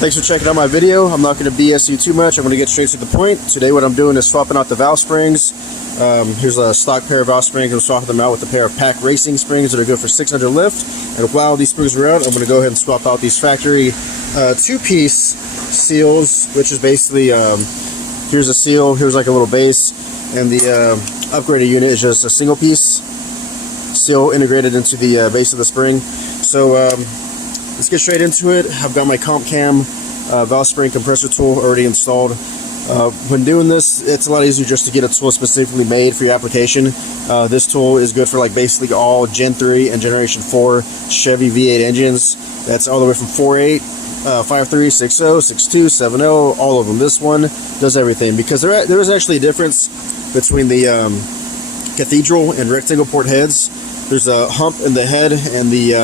Thanks for checking out my video. I'm not going to BS you too much. I'm going to get straight to the point. Today what I'm doing is swapping out the valve springs. Here's a stock pair of valve springs. I'm swapping them out with a pair of Pack Racing springs that are good for 600 lift. And while these springs are out, I'm going to go ahead and swap out these factory two-piece seals, which is basically, here's a seal, here's like a little base, and the upgraded unit is just a single piece seal integrated into the base of the spring. So let's get straight into it. I've got my comp cam valve spring compressor tool already installed. When doing this, it's a lot easier just to get a tool specifically made for your application. This tool is good for like basically all Gen 3 and Generation 4 Chevy V8 engines. That's all the way from 4.8, 5.3, 6.0, 6.2, 7.0, all of them. This one does everything, because there is actually a difference between the cathedral and rectangle port heads. There's a hump in the head, and the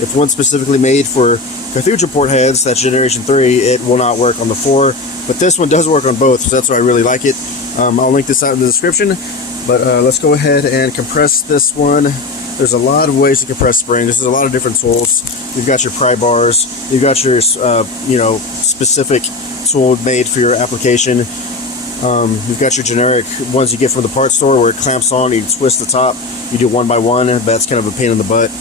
if one's specifically made for cathedral port heads, that's Generation 3, it will not work on the 4. But this one does work on both, so that's why I really like it. I'll link this out in the description. But let's go ahead and compress this one. There's a lot of ways to compress spring. This is a lot of different tools. You've got your pry bars. You've got your specific tool made for your application. You've got your generic ones you get from the parts store where it clamps on. You twist the top. You do one by one. That's kind of a pain in the butt.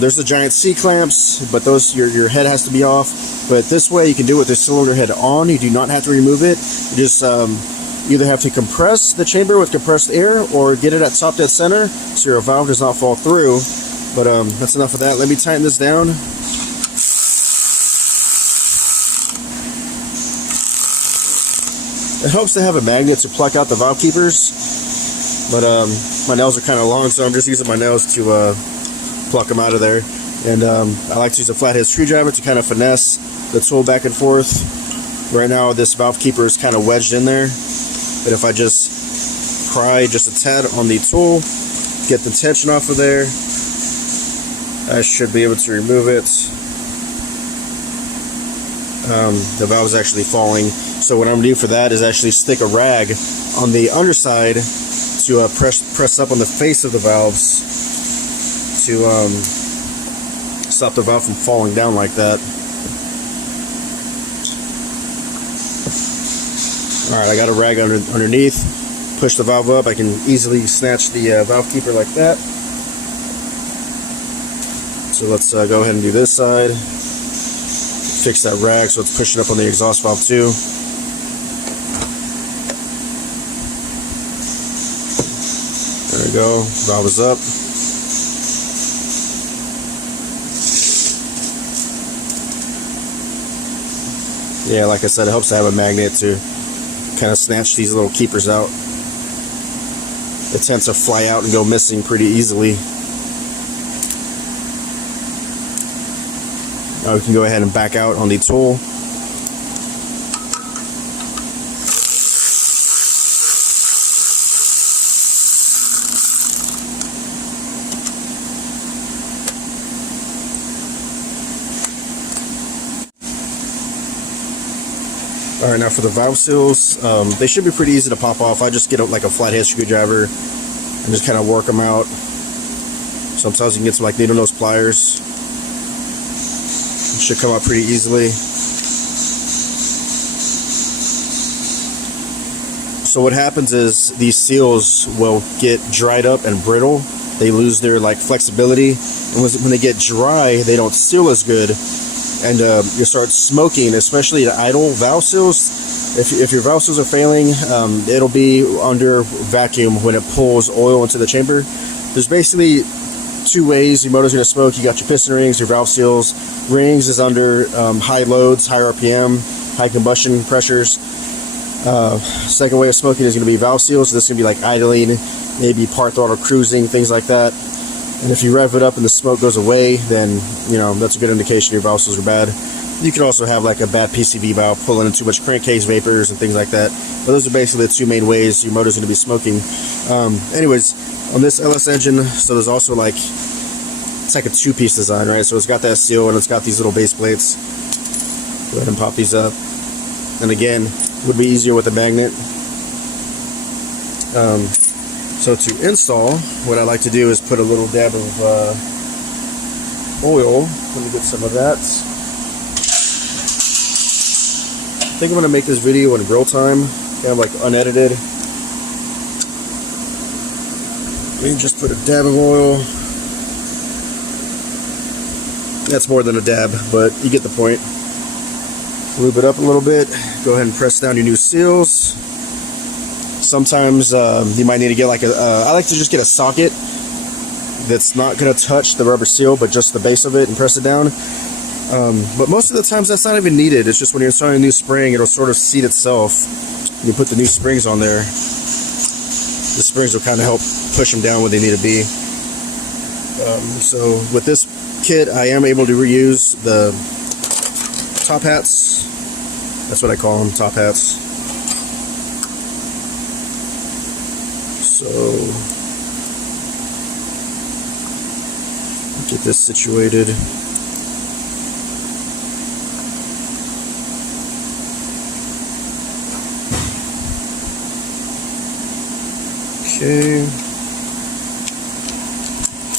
There's the giant C-clamps, but those your head has to be off. But this way you can do it with the cylinder head on. You do not have to remove it. You just either have to compress the chamber with compressed air or get it at top dead center so your valve does not fall through. But that's enough of that. Let me tighten this down. It helps to have a magnet to pluck out the valve keepers, but my nails are kind of long, so I'm just using my nails to pluck them out of there. And I like to use a flathead screwdriver to kind of finesse the tool back and forth. Right now this valve keeper is kind of wedged in there, but if I just pry just a tad on the tool, get the tension off of there, I should be able to remove it. The valve is actually falling, so what I'm going to do for that is actually stick a rag on the underside to press up on the face of the valves to stop the valve from falling down like that. Alright, I got a rag underneath. Push the valve up. I can easily snatch the valve keeper like that. So let's go ahead and do this side. Fix that rag so it's pushing up on the exhaust valve too. There we go. Valve is up. Yeah, like I said, it helps to have a magnet to kind of snatch these little keepers out. It tends to fly out and go missing pretty easily. Now we can go ahead and back out on the tool. Alright, now for the valve seals, they should be pretty easy to pop off. I just get like a flathead screwdriver and just kind of work them out. Sometimes you can get some like needle nose pliers. It should come out pretty easily. So what happens is these seals will get dried up and brittle. They lose their like flexibility, and when they get dry, they don't seal as good. And you start smoking, especially the idle valve seals. If your valve seals are failing, it'll be under vacuum when it pulls oil into the chamber. There's basically two ways your motor's going to smoke. You got your piston rings, your valve seals. Rings is under high loads, high RPM, high combustion pressures. Second way of smoking is going to be valve seals. So this is going to be like idling, maybe part throttle cruising, things like that. And if you rev it up and the smoke goes away, then that's a good indication your valve seals are bad. You could also have like a bad PCV valve pulling in too much crankcase vapors and things like that. But those are basically the two main ways your motor's going to be smoking. Anyways, on this LS engine, so there's also like, it's like a two-piece design, right? So it's got that seal and it's got these little base plates. Go ahead and pop these up. And again, it would be easier with a magnet. So to install, what I like to do is put a little dab of oil. Let me get some of that. think I'm gonna make this video in real time, kind of like unedited. And just put a dab of oil. That's more than a dab, but you get the point. Lube it up a little bit. Go ahead and press down your new seals. Sometimes you might need to get like I like to just get a socket that's not going to touch the rubber seal, but just the base of it, and press it down. But most of the times that's not even needed. It's just when you're installing a new spring, it'll sort of seat itself. You put the new springs on there. The springs will kind of help push them down where they need to be. So with this kit, I am able to reuse the top hats. That's what I call them, top hats. So get this situated. Okay.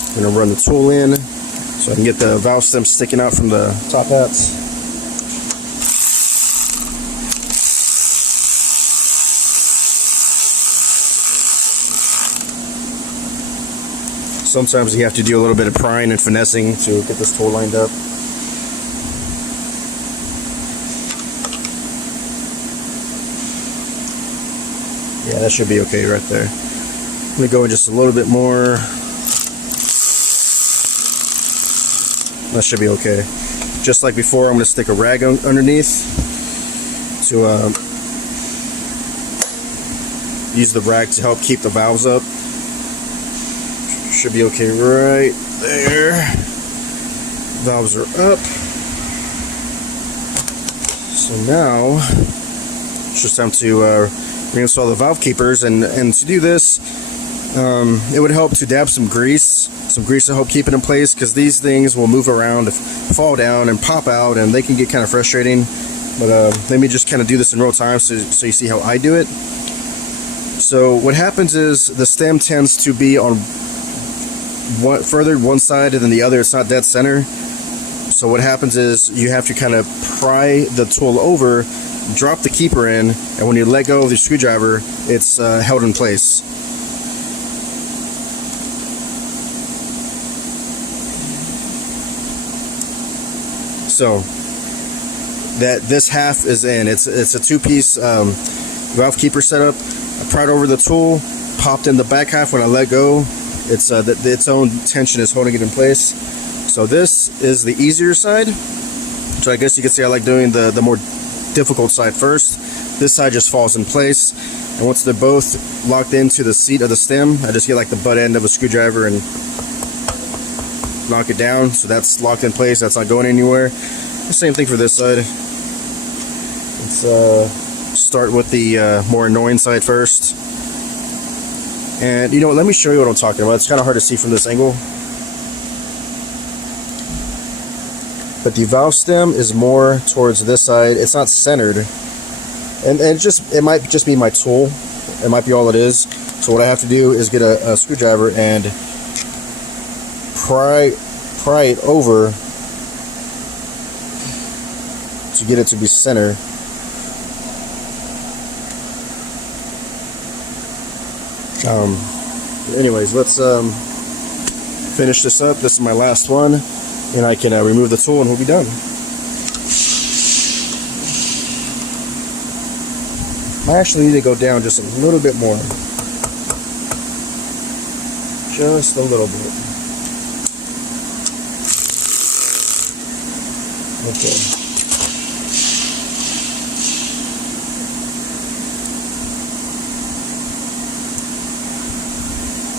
I'm gonna run the tool in so I can get the valve stem sticking out from the top hats. Sometimes you have to do a little bit of prying and finessing to get this tool lined up. Yeah, that should be okay right there. I'm gonna go in just a little bit more. That should be okay. Just like before, I'm gonna stick a rag underneath to use the rag to help keep the valves up. Should be okay right there. Valves are up. So now it's just time to reinstall the valve keepers, and to do this, it would help to dab some grease to help keep it in place, because these things will move around, fall down, and pop out, and they can get kind of frustrating. But let me just kind of do this in real time so you see how I do it. So what happens is the stem tends to be on one side than the other. It's not dead center. So what happens is you have to kind of pry the tool over, drop the keeper in, and when you let go of the screwdriver, it's held in place. So that this half is in. It's a two-piece valve keeper setup. I pried over the tool, popped in the back half. When I let go, it's its own tension is holding it in place. So this is the easier side. So I guess you could say I like doing the more difficult side first. This side just falls in place, and once they're both locked into the seat of the stem, I just get like the butt end of a screwdriver and knock it down. So that's locked in place. That's not going anywhere. The same thing for this side. Let's start with the more annoying side first. And you know what, let me show you what I'm talking about. It's kind of hard to see from this angle. But the valve stem is more towards this side. It's not centered. And it might just be my tool. It might be all it is. So what I have to do is get a screwdriver and pry it over to get it to be center. Anyways, let's finish this up. This is my last one, and I can remove the tool and we'll be done. I actually need to go down just a little bit more. Just a little bit. Okay.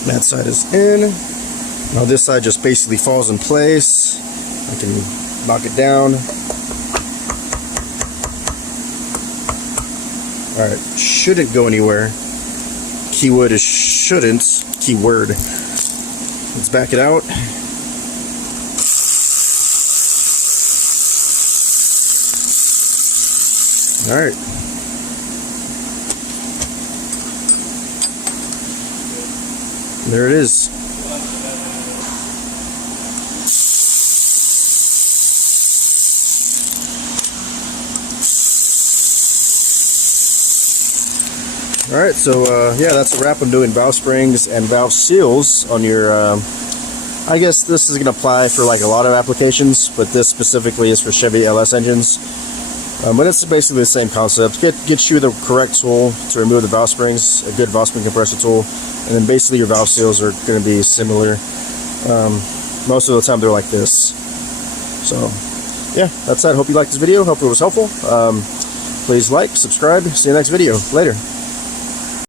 That side is in. Now this side just basically falls in place. I can knock it down. Alright, shouldn't go anywhere. Keyword is shouldn't. Keyword. Let's back it out. Alright. There it is. Alright, so yeah, that's a wrap on doing valve springs and valve seals on your, I guess this is going to apply for like a lot of applications, but this specifically is for Chevy LS engines. But it's basically the same concept. Get you the correct tool to remove the valve springs, a good valve spring compressor tool, and then basically your valve seals are going to be similar. Most of the time they're like this. So yeah, that's it. Hope you liked this video. Hope it was helpful. Please like, subscribe. See you next video. Later.